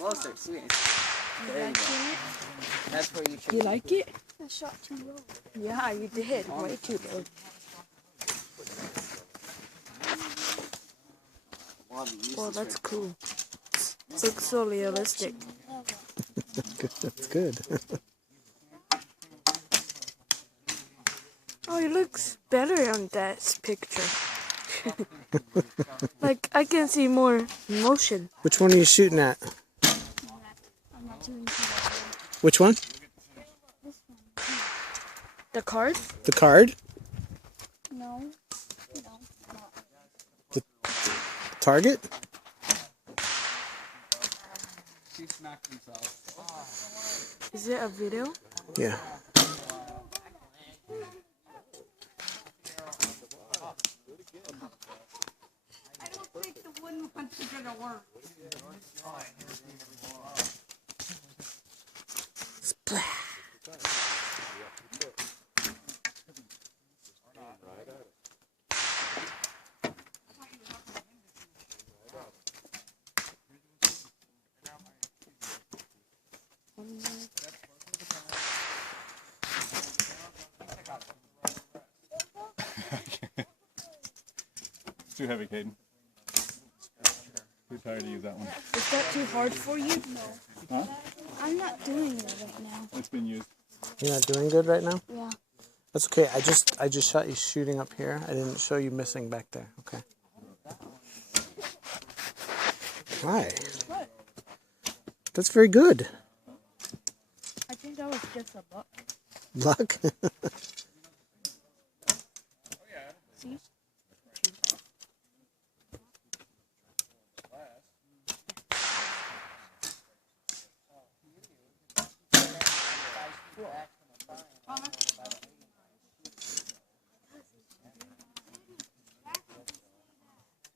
closer, see it. You There you go. liking it? That's where you should. You like it? I shot too low. Yeah, you did. Way too low. Well, that's cool. Looks so realistic. That's good. Oh, it looks better on that picture. Like, I can see more motion. Which one are you shooting at? I'm not doing too well. Which one? This one. The card? The card? No. Target? She smacked himself. Is it a video? Yeah. I don't think the wooden ones are gonna work. It's too heavy, Caden. Too tired to use that one. Is that too hard for you? Huh? I'm not doing it right now. It's been used. You're not doing good right now? Yeah. That's okay. I just shot you shooting up here. I didn't show you missing back there. Okay. Why? What? That's very good. I think that was just a buck. Luck? See?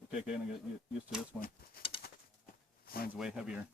Okay, Caden, I get used to this one. Mine's way heavier.